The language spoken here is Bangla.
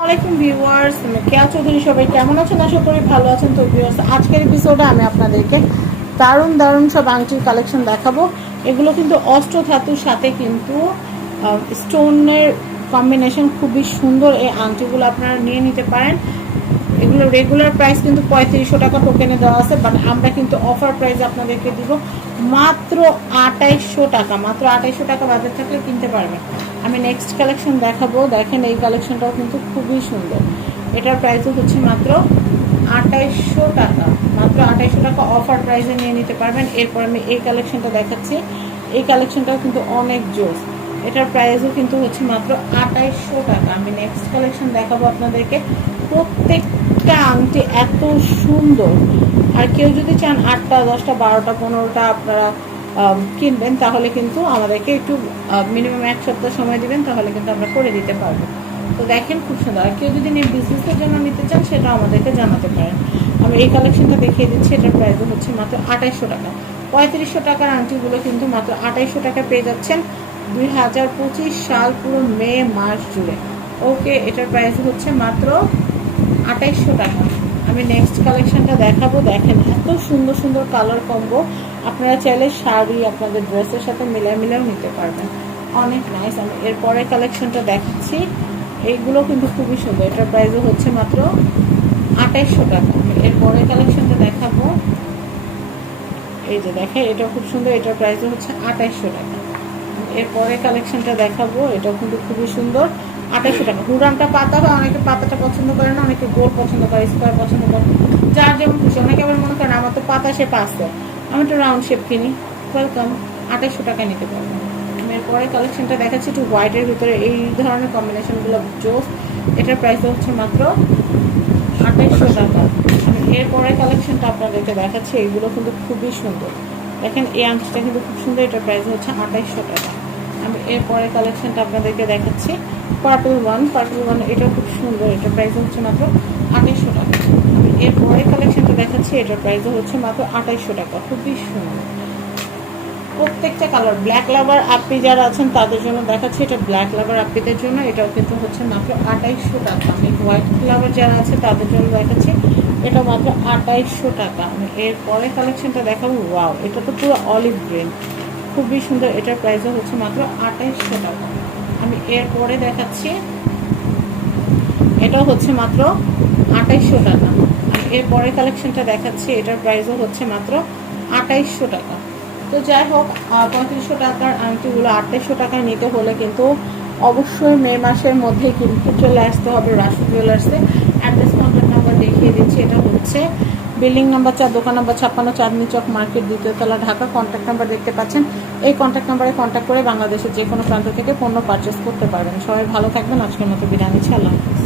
আসসালামাইকুম ভিউয়ার্স কেয়া চৌধুরী, সবাই কেমন আছেন? আশা করি ভালো আছেন। তো ভিউয়ার্স, আজকের এপিসোডে আমি আপনাদেরকে দারুণ দারুণ সব আংটির কালেকশন দেখাবো। এগুলো কিন্তু অস্ত্র ধাতুর সাথে কিন্তু স্টোনের কম্বিনেশন খুবই সুন্দর এই আংটিগুলো আপনারা নিয়ে নিতে পারেন। এগুলো রেগুলার প্রাইস কিন্তু পঁয়ত্রিশশো টাকা টোকেনে দেওয়া আছে বাট আমরা কিন্তু অফার প্রাইস আপনাদেরকে দিব মাত্র আঠাইশশো টাকা, মাত্র আঠাইশশো টাকা বাজার থাকলে কিনতে পারবেন। আমি নেক্সট কালেকশন দেখাবো, দেখেন এই কালেকশনটাও কিন্তু খুবই সুন্দর। এটার প্রাইসও হচ্ছে মাত্র আঠাইশশো টাকা, মাত্র আঠাইশশো টাকা অফার প্রাইসে নিয়ে নিতে পারবেন। এরপর আমি এই কালেকশনটা দেখাচ্ছি, এই কালেকশনটাও কিন্তু অনেক জোস। এটার প্রাইসও কিন্তু হচ্ছে মাত্র আঠাইশশো টাকা। আমি নেক্সট কালেকশন দেখাবো আপনাদেরকে। প্রত্যেকটা আংটি এত সুন্দর। আর কেউ যদি চান আটটা, দশটা, বারোটা, পনেরোটা আপনারা কিনবেন, তাহলে কিন্তু আমাদেরকে একটু মিনিমাম এক সপ্তাহ সময় দিবেন, তাহলে কিন্তু আমরা করে দিতে পারব। তো দেখেন খুব সুন্দর। আর কেউ যদি বিজনেসের জন্য নিতে চান, সেটা আমাদেরকে জানাতে পারেন। আমি এই কালেকশনটা দেখিয়ে দিচ্ছি, এটার প্রাইস হচ্ছে মাত্র আঠাইশশো টাকা। পঁয়ত্রিশশো টাকার আংটিগুলো কিন্তু মাত্র আঠাইশশো টাকা পেয়ে যাচ্ছেন দুই হাজার পঁচিশ সাল পুরো মে মাস জুড়ে। ওকে, এটার প্রাইস হচ্ছে মাত্র আঠাইশশো টাকা। আমি নেক্সট কালেকশনটা দেখাবো। দেখেন, এত সুন্দর সুন্দর কালার কম্বো আপনারা চাইলে শাড়ি, আপনাদের ড্রেসের সাথে মিলে মিলেও নিতে পারবেন। অনেক নাইস আমি এরপরে কালেকশনটা দেখাচ্ছি। এইগুলো কিন্তু খুবই সুন্দর। এটার প্রাইসও হচ্ছে মাত্র আঠাইশশো টাকা। আমি এরপরে কালেকশনটা দেখাবো। এই যে দেখেন এটা খুব সুন্দর। এটার প্রাইসও হচ্ছে আঠাইশশো টাকা। এরপরে কালেকশনটা দেখাবো। এটাও কিন্তু খুবই সুন্দর। আঠাইশশো টাকা। হুরানটা পাতা হয় অনেকে পাতাটা পছন্দ করে না অনেকে গোল পছন্দ করে স্কোয়ার পছন্দ করে। যার যেমন খুশি। অনেকে আবার মনে করেন আমার তো পাতা শেপ আসছে আমি একটু রাউন্ড শেপ কিনি। ওয়েলকাম আঠাইশশো টাকায় নিতে পারব। আমি এরপরে কালেকশনটা দেখাচ্ছি একটু হোয়াইটের ভিতরে। এই ধরনের কম্বিনেশনগুলো জোস। এটার প্রাইস হচ্ছে মাত্র আঠাইশশো টাকা। আমি এরপরে কালেকশনটা আপনাদেরকে দেখাচ্ছি। এইগুলো কিন্তু খুবই সুন্দর। দেখেন এই আংটিটা কিন্তু খুব সুন্দর। এটার প্রাইস হচ্ছে আঠাইশশো টাকা। আমি এরপরে কালেকশনটা আপনাদেরকে দেখাচ্ছি। পার্পল ওয়ান পার্পল ওয়ান এটা খুব সুন্দর, এটার প্রাইস হচ্ছে মাত্র আঠাইশশো টাকা। আমি এরপরে কালেকশনটা দেখাচ্ছি, এটার প্রাইস হচ্ছে মাত্র আঠাইশশো টাকা। খুবই সুন্দর। প্রত্যেকটা কালার ব্ল্যাক লাভার আপনি যারা আছেন তাদের জন্য দেখাচ্ছি, এটা ব্ল্যাক লাভার আপিদের জন্য, এটাও কিন্তু হচ্ছে মাত্র আঠাইশশো টাকা। আমি হোয়াইট লাভার যারা আছে তাদের জন্য দেখাচ্ছি এটা মাত্র আঠাইশশো টাকা। আমি এরপরে কালেকশনটা দেখাবো ওয়াও এটা তো পুরো অলিভ গ্রিন খুবই সুন্দর। এটার প্রাইসও হচ্ছে মাত্র আঠাইশশো টাকা। আমি এরপরে দেখাচ্ছি। এটা হচ্ছে মাত্র আঠাইশশো টাকা। আমি এরপরে কালেকশনটা দেখাচ্ছি। এটার প্রাইসও হচ্ছে মাত্র আঠাইশশো টাকা। তো যাই হোক পঁয়ত্রিশশো টাকার আংটিগুলো আঠাইশশো টাকায় নিতে হলে কিন্তু অবশ্যই মে মাসের মধ্যে কিন্তু চলে আসতে হবে রাশি জুয়েলার্সে অ্যাড্রেস কন্ট্যাক্ট নাম্বার দেখিয়ে দিচ্ছি। এটা হচ্ছে বিল্ডিং নাম্বার চার, দোকান নাম্বার ছাপ্পান্ন, চাঁদনি চক, মার্কেট দ্বিতীয়তলা ঢাকা। কন্ট্যাক্ট নাম্বার দেখতে পাচ্ছেন। এই কন্ট্যাক্ট নাম্বারে কন্ট্যাক্ট করে বাংলাদেশের যে কোনো প্রান্ত থেকে পণ্য পারচেস করতে পারবেন। সবাই ভালো থাকবেন। আজকের মতো বিরিয়ানি নিচ্ছি।